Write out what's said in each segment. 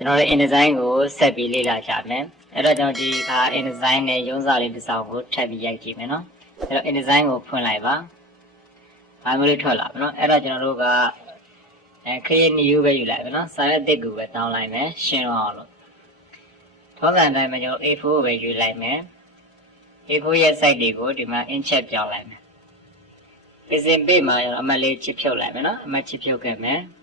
General InDesign go set be lila chapman. InDesign ne yunzali disavo tabby yaki meno. InDesign go pun liva. I'm really tall up, no? Era general create new way you like, no? Silent dig go down line, me, shin all. Told and I may A4 way you like me. A4 yes I did go to my in chap your line. Is in be my Malay chip your line, no? My chip your game.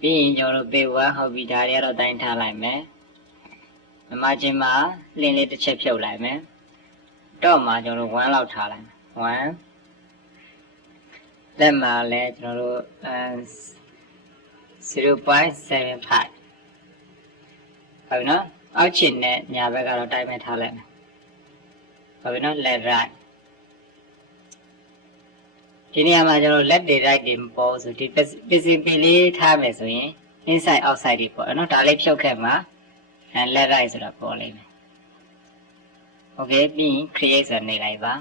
Being your big one, how we die at a dine time, me. Imagine ma, lean it chip your line, me. Don't mind your one loud talent. One. Then my let your 0.75 ဟုတ်နော်အောက်ခြေနဲ့ညာဘက်ကတော့တိုင်းမဲ့ထားလိုက်မယ်ဟုတ်ပြီနော် left right ဒီနေရာမှာကျွန်တော် left တွေ right တွေမပေါ်ဆိုဒီ pixel လေးထားမယ်ဆိုရင် inside outside တွေပေါ့နော်ဒါလေးဖြုတ်ခဲ့မှာ left right ဆိုတာပေါ်လိမ့်မယ် okay ပြီးရင် create ဆိုတာနေလိုက်ပါ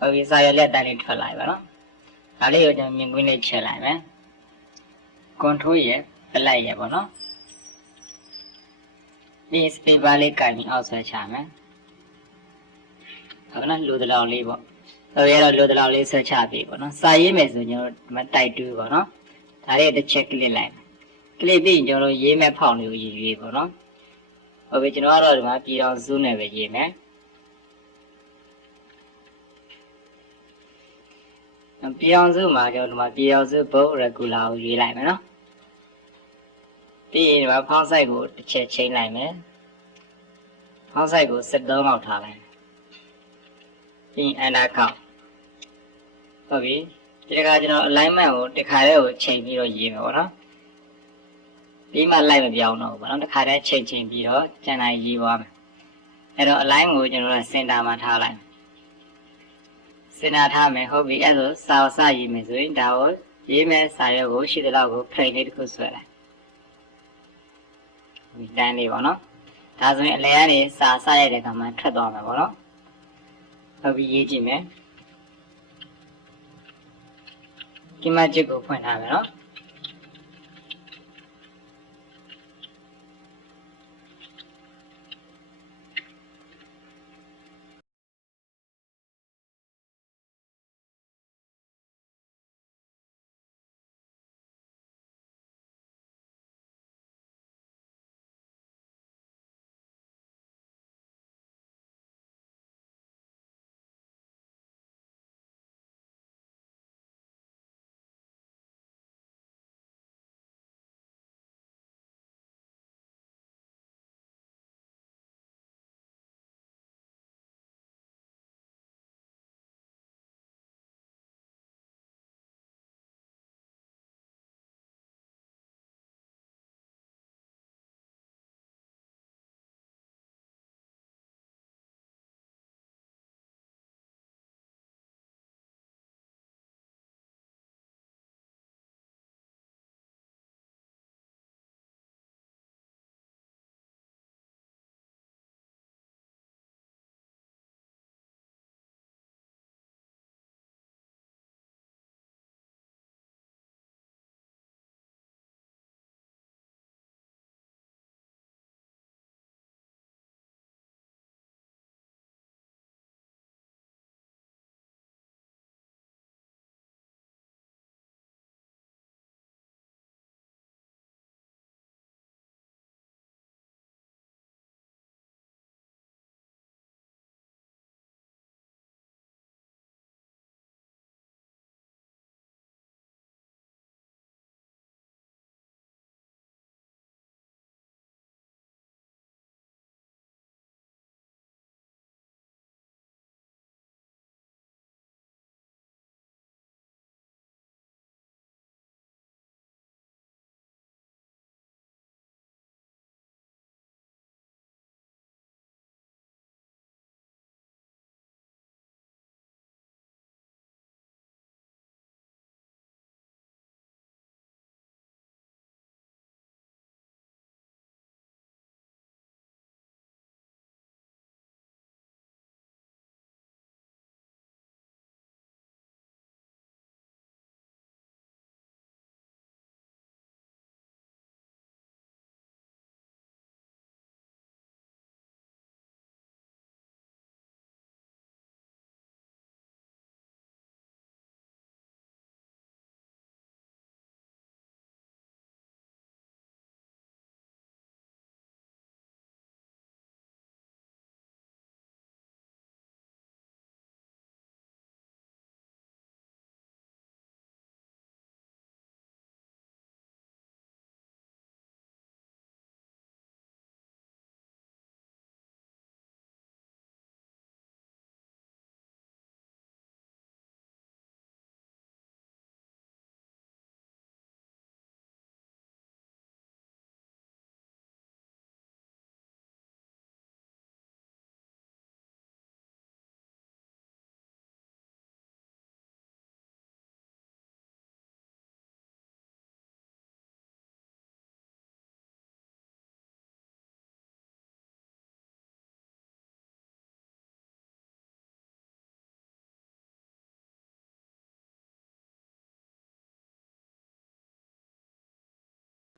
ဟုတ်ပြီစာရွက်လက်တန်းလေးထွက်လာပြီပါနော်ဒါလေးကိုကျွန်တော်မြင်ကွင်းလေးချက်လိုက်မယ် control ရယ် select ရယ်ပေါ့နော်ဒီ space bar လေးကိုင်ပြီးအောက်ဆွဲချမယ်ဟုတ်ကဲ့နော်လိုတလောက်လေးပေါ့ဆိုရတော့လိုတလောက်လေးဆွဲချပြီပေါ့နော်စာရေးမယ်ဆိုကျွန်တော်ဒီမှာတိုက်တူးပေါ့နော်ဒါလေးတစ်ချက်ကလစ်လိုက်မယ်ကလစ်ပြီးကျွန်တော်ရေးမဲ့ဖောင်လေးကိုရေးရေးပေါ့နော်ဟုတ်ပြီကျွန်တော်ကတော့ဒီမှာပြည်တော်စုနဲ့ပဲရေးမယ်ပြည်အောင်စုမှာကျွန်တော်ဒီမှာပြည်အောင်စုဘုတ် regular ကိုရေးလိုက်မယ်နော်ပြီးရင်ဒီမှာဖောင်းဆိုင်ကိုတစ်ချက်ချိန်လိုက်မယ်ဖောင်းဆိုင်ကို73လောက်ထားလိုက်ပြီးရင် enter ကောက်ဟုတ်ပြီဒီတခါကျွန်တော် alignment ကိုတစ်ခါတည်းကိုချိန်ပြီးတော့ရေးမယ်ပေါ့နော်ပြီးမှလိုက်မပြောင်းတော့ဘူးပေါ့နော်တစ်ခါတည်းချိန်ပြီးတော့ကျန်တိုင်းရေးသွားမယ်အဲ့တော့ align ကိုကျွန်တော်က center မှာထားလိုက်စင်နာထားမယ်ဟုတ်ပြီအဲ့ဒါစာစရေးမယ်ဆိုရင်ဒါကိုရေးမယ်စာရွက်ကိုရှိသလောက်ကို frame လေးတစ်ခုဆွဲလိုက်ဒီတန်းလေးပေါ့နော်ဒါဆိုရင်အလဲကနေစာစရိုက်တဲ့အခါမှာထွက်သွားမှာပေါ့နော်ဟုတ်ပြီရေးကြည့်မယ်ဒီမှာချက်ကိုဖွင့်ထားမယ်နော်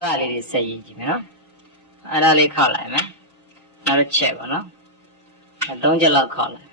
ဒါလေးတွေဆက်ရေးကြည့်မယ်နော်အဲ့ဒါလေးခောက်လိုက်မယ်နောက်တစ်ချက်ပေါ့နော်3ချက်လောက်ခောက်လိုက်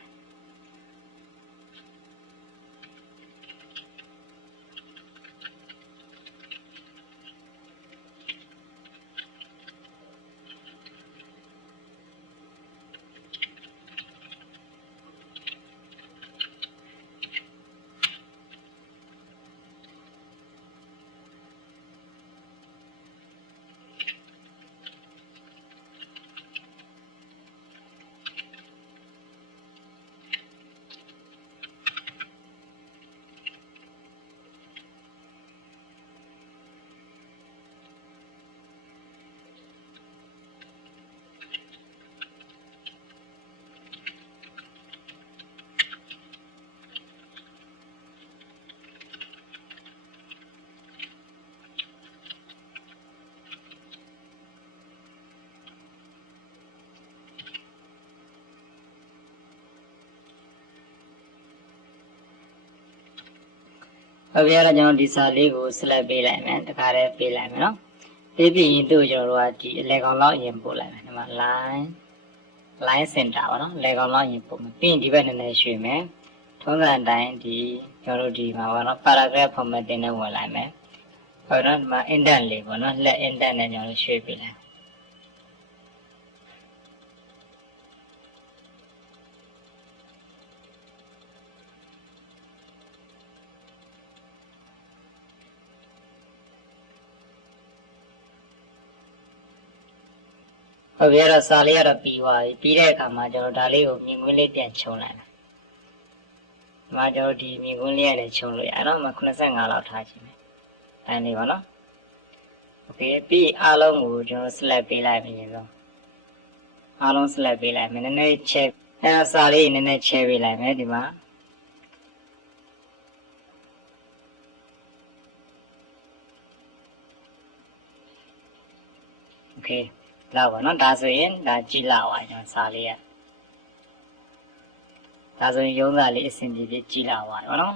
ဟုတ်ပြီအဲ့ဒါကျွန်တော်ဒီစာလေးကို select ပေးလိုက်မယ်တခါတည်းပေးလိုက်မယ်နော်ပြီးပြီးရင်သူ့ကိုကျွန်တော်တို့ကဒီအလဲကောင်လောက်အရင်ပို့လိုက်မယ်ဒီမှာ line center ပါနော်လဲကောင်လောက်အရင်ပို့မယ်ပြီးရင်ဒီဘက်နည်းနည်းရွှေ့မယ်ထုံးစံအတိုင်းဒီကျွန်တော်တို့ဒီမှာပါနော် paragraph formatting နဲ့ဝင်လိုက်မယ်ဟုတ်နော်ဒီမှာ indent လေးပေါ့နော်လက် indent နဲ့ကျွန်တော်တို့ရွှေ့ပေးလိုက်ဟုတ်ပြီအဲ့တော့စာလေးကတော့ပြီးသွားပြီပြီးတဲ့အခါမှာကျွန်တော်ဒါလေးကိုမြင်ကွင်းလေးပြန်ခြုံလိုက်မယ်ဒီမှာကျွန်တော်ဒီမြင်ကွင်းလေးနဲ့ခြုံလို့ရအဲ့တော့မှ85လောက်ထားခြင်းပဲတိုင်းလေးပါနော်โอเคပြီးအားလုံးကိုကျွန်တော် select ပေးလိုက်ပြီဆိုအားလုံး select ပေးလိုက်မယ်နည်းနည်းချက်အဲ့ဒါစာလေးနည်းနည်းချက်ပေးလိုက်မယ်ဒီမှာโอเคလောက်ပါနော်ဒါဆိုရင်ဒါကြည့်လာပါကျွန်တော်စာလေးရဒါဆိုရင်ရုံးစာလေးအဆင်ပြေပြေကြည့်လာပါတော့နော်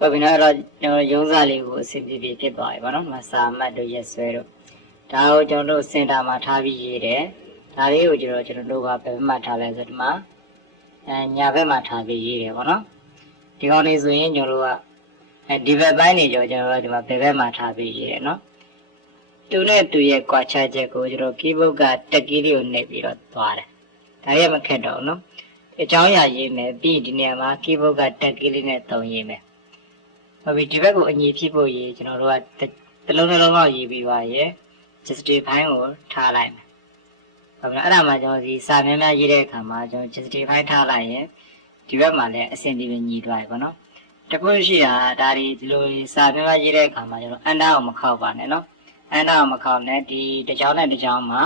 ဟုတ်ပြီနော်အဲ့တော့ကျွန်တော်ရုံးစာလေးကိုအဆင်ပြေပြေဖြစ်သွားပြီဗောနော်ဒီမှာစာမှတ်တို့ရက်စွဲတို့ဒါကိုကျွန်တော်တို့စင်တာမှာထားပြီးရေးတယ်ဒါလေးကိုကျွန်တော်တို့ကဘယ်ဘက်မှာထားလဲဆိုဒီမှာညာဘက်မှာထားပြီးရေးတယ်ဗောနော်ဒီကောင်လေးဆိုရင်ကျွန်တော်တို့ကဒီဘက်ပိုင်းနေကျွန်တော်တို့ကဒီမှာဘယ်ဘက်မှာထားပြီးရေးတယ်နော်သူနဲ့သူရဲ့ကွာခြားချက်ကိုကျွန်တော် keyboard ကတက်ကီးလေးကိုနှိပ်ပြီးတော့သွားတယ်ဒါရဲ့မခက်တော့ဘူးနော်အကြောင်းအရာရေးမယ်ပြီးဒီနေရာမှာ keyboard ကတက်ကီးလေးနဲ့တုံးရေးမယ်ဟုတ်ပြီဒီဘက်ကိုအညီဖြစ်ဖို့ရေးကျွန်တော်တို့ကတလုံးတစ်လုံးလောက်ရေးပြီးပါရဲ့ justify ကိုထားလိုက်မယ်ဟုတ်ပြီအဲ့ဒါမှကျွန်တော်ဒီစာများများရေးတဲ့အခါမှာကျွန်တော် justify ထားလိုက်ရင်ဒီဘက်မှာလည်းအဆင်ပြေညီသွားပြီပေါ့နော်တခုရှိတာဒါဒီလိုစာများများရေးတဲ့အခါမှာကျွန်တော် under ကိုမခောက်ပါနဲ့နော် under ကိုမခောက်နဲ့ဒီတစ်ကြောင်းနဲ့တစ်ကြောင်းမှာ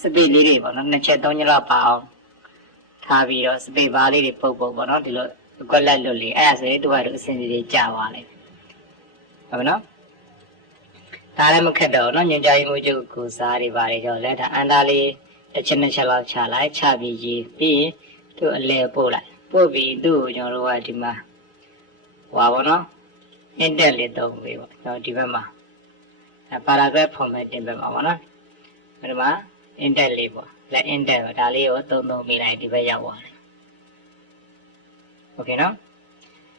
space လေးတွေပေါ့နော်နှစ်ချက်သုံးချက်လောက်ပါအောင်ထားပြီးတော့ space bar လေးတွေပုတ်ပုတ်ပေါ့နော်ဒီလိုကွက်လက်လွတ်လေးအဲ့ဒါဆိုရင်သူကတော့အဆင်ပြေကြသွားလိမ့်ဟုတ်ပြီနော်ဒါလည်းမခက်တော့နော်ညွှန်ကြားရေးမှူးချုပ်ကိုစားတွေပါတယ်ကြောလဲဒါအန်တာလေးတစ်ချက်နှစ်ချက်လောက်ချလိုက်ချပြီးရေးပြီးသူ့အလဲပို့လိုက်ပို့ပြီးသူ့ကိုကျွန်တော်တို့ကဒီမှာဟွာပေါ့နော် index လေးသုံးပေးပေါ့ကျွန်တော်ဒီဘက်မှာparagraph formatting ဘက်မှာပေါ့နော်ဒီမှာ index လေးပေါ့လက် index ဒါလေးကိုသုံးမိလိုက်ဒီဘက်ရောက်သွားတယ်โอเคနော်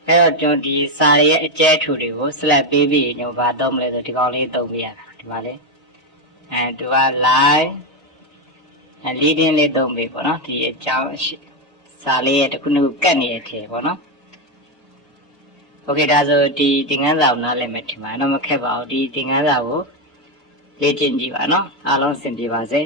အဲ့တော့ကျွန်တော်ဒီစာရဲ့အကျဲထူတွေကို select ပေးပြီးညို့ဘာသုံးမလဲဆိုဒီကောင်လေးသုံးပေးရတာဒီမှာလေသူက line leading လေးသုံးပေးပေါ့နော်ဒီအကြောင်းစာလေးရဲ့တစ်ခုနှစ်ခုကတ်နေတဲ့အထည်ပေါ့နော်โอเคဒါဆိုဒီသင်ခန်းစာကိုနားလည်မယ်ထင်ပါတော့မခက်ပါဘူးဒီသင်ခန်းစာကိုလေ့ကျင့်ကြည့်ပါနော်အားလုံးအဆင်ပြေပါစေ